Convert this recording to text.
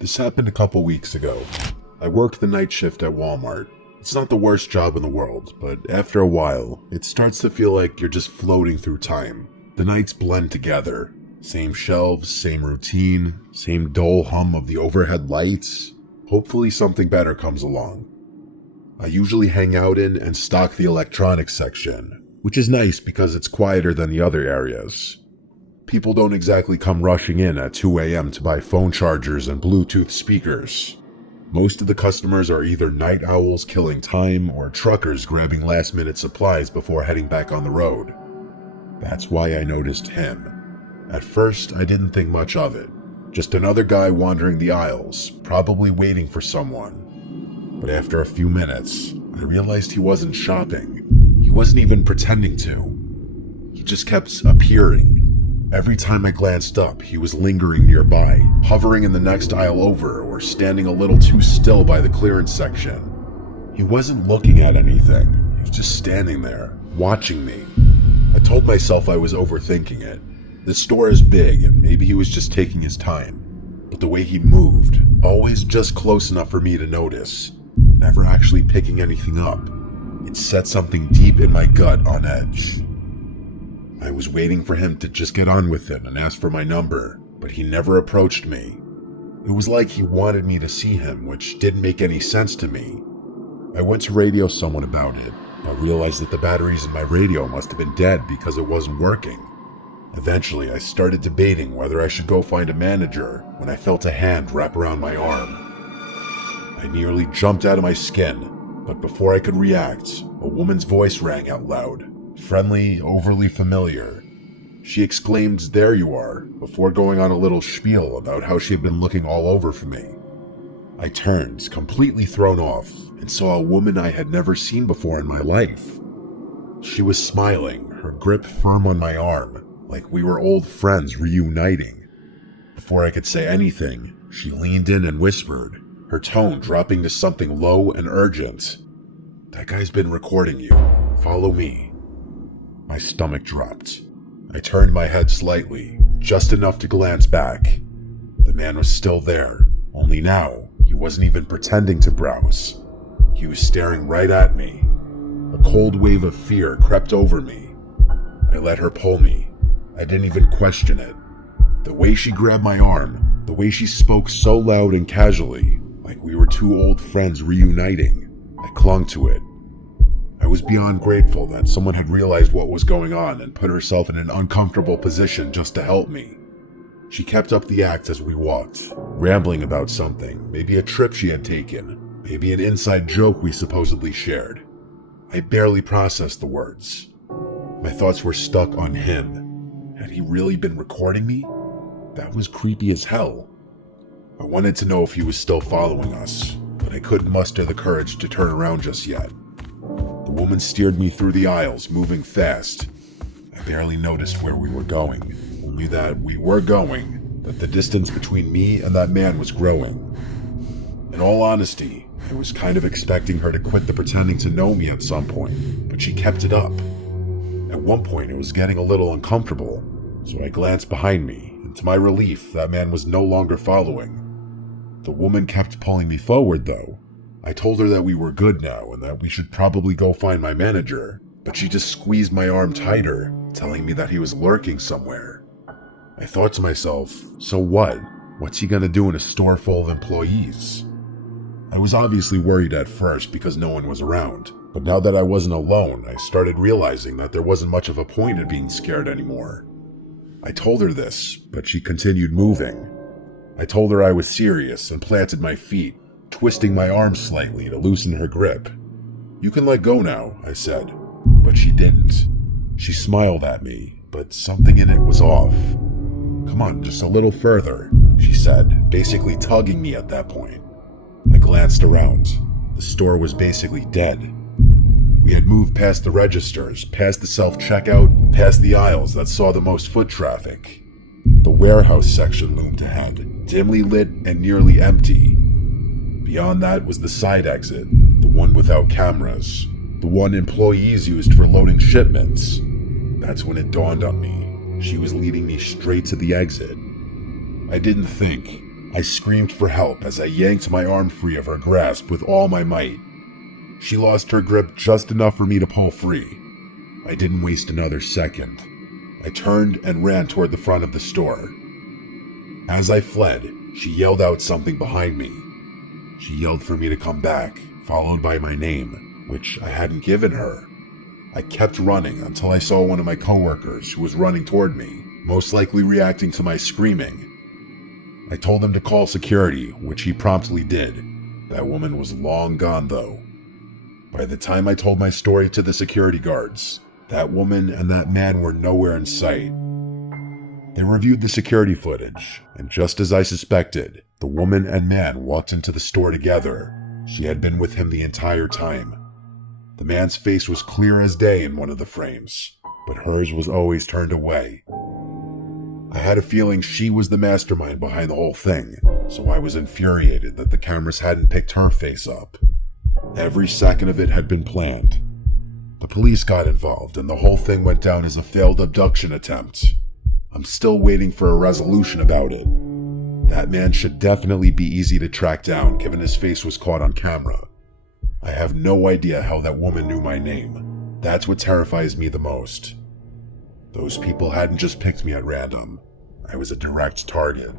This happened a couple weeks ago. I worked the night shift at Walmart. It's not the worst job in the world, but after a while, it starts to feel like you're just floating through time. The nights blend together. Same shelves, same routine, same dull hum of the overhead lights. Hopefully something better comes along. I usually hang out in and stock the electronics section, which is nice because it's quieter than the other areas. People don't exactly come rushing in at 2 a.m. to buy phone chargers and Bluetooth speakers. Most of the customers are either night owls killing time or truckers grabbing last-minute supplies before heading back on the road. That's why I noticed him. At first, I didn't think much of it. Just another guy wandering the aisles, probably waiting for someone. But after a few minutes, I realized he wasn't shopping. He wasn't even pretending to. He just kept appearing. Every time I glanced up, he was lingering nearby, hovering in the next aisle over, or standing a little too still by the clearance section. He wasn't looking at anything. He was just standing there, watching me. I told myself I was overthinking it. The store is big, and maybe he was just taking his time. But the way he moved, always just close enough for me to notice, never actually picking anything up, it set something deep in my gut on edge. I was waiting for him to just get on with it and ask for my number, but he never approached me. It was like he wanted me to see him, which didn't make any sense to me. I went to radio someone about it, but realized that the batteries in my radio must have been dead because it wasn't working. Eventually, I started debating whether I should go find a manager when I felt a hand wrap around my arm. I nearly jumped out of my skin, but before I could react, a woman's voice rang out loud. Friendly, overly familiar. She exclaimed, "There you are," before going on a little spiel about how she had been looking all over for me. I turned, completely thrown off, and saw a woman I had never seen before in my life. She was smiling, her grip firm on my arm, like we were old friends reuniting. Before I could say anything, she leaned in and whispered, her tone dropping to something low and urgent. "That guy's been recording you. Follow me." My stomach dropped. I turned my head slightly, just enough to glance back. The man was still there, only now he wasn't even pretending to browse. He was staring right at me. A cold wave of fear crept over me. I let her pull me. I didn't even question it. The way she grabbed my arm, the way she spoke so loud and casually, like we were two old friends reuniting, I clung to it. I was beyond grateful that someone had realized what was going on and put herself in an uncomfortable position just to help me. She kept up the act as we walked, rambling about something, maybe a trip she had taken, maybe an inside joke we supposedly shared. I barely processed the words. My thoughts were stuck on him. Had he really been recording me? That was creepy as hell. I wanted to know if he was still following us, but I couldn't muster the courage to turn around just yet. The woman steered me through the aisles, moving fast. I barely noticed where we were going, only that we were going, that the distance between me and that man was growing. In all honesty, I was kind of expecting her to quit the pretending to know me at some point, but she kept it up. At one point, it was getting a little uncomfortable, so I glanced behind me, and to my relief, that man was no longer following. The woman kept pulling me forward, though. I told her that we were good now and that we should probably go find my manager, but she just squeezed my arm tighter, telling me that he was lurking somewhere. I thought to myself, so what? What's he gonna do in a store full of employees? I was obviously worried at first because no one was around, but now that I wasn't alone, I started realizing that there wasn't much of a point in being scared anymore. I told her this, but she continued moving. I told her I was serious and planted my feet, twisting my arm slightly to loosen her grip. "You can let go now," I said, but she didn't. She smiled at me, but something in it was off. "Come on, just a little further," she said, basically tugging me at that point. I glanced around. The store was basically dead. We had moved past the registers, past the self-checkout, past the aisles that saw the most foot traffic. The warehouse section loomed ahead, dimly lit and nearly empty. Beyond that was the side exit, the one without cameras, the one employees used for loading shipments. That's when it dawned on me. She was leading me straight to the exit. I didn't think. I screamed for help as I yanked my arm free of her grasp with all my might. She lost her grip just enough for me to pull free. I didn't waste another second. I turned and ran toward the front of the store. As I fled, she yelled out something behind me. She yelled for me to come back, followed by my name, which I hadn't given her. I kept running until I saw one of my coworkers who was running toward me, most likely reacting to my screaming. I told him to call security, which he promptly did. That woman was long gone, though. By the time I told my story to the security guards, that woman and that man were nowhere in sight. They reviewed the security footage, and just as I suspected, the woman and man walked into the store together. She had been with him the entire time. The man's face was clear as day in one of the frames, but hers was always turned away. I had a feeling she was the mastermind behind the whole thing, so I was infuriated that the cameras hadn't picked her face up. Every second of it had been planned. The police got involved, and the whole thing went down as a failed abduction attempt. I'm still waiting for a resolution about it. That man should definitely be easy to track down, given his face was caught on camera. I have no idea how that woman knew my name. That's what terrifies me the most. Those people hadn't just picked me at random. I was a direct target.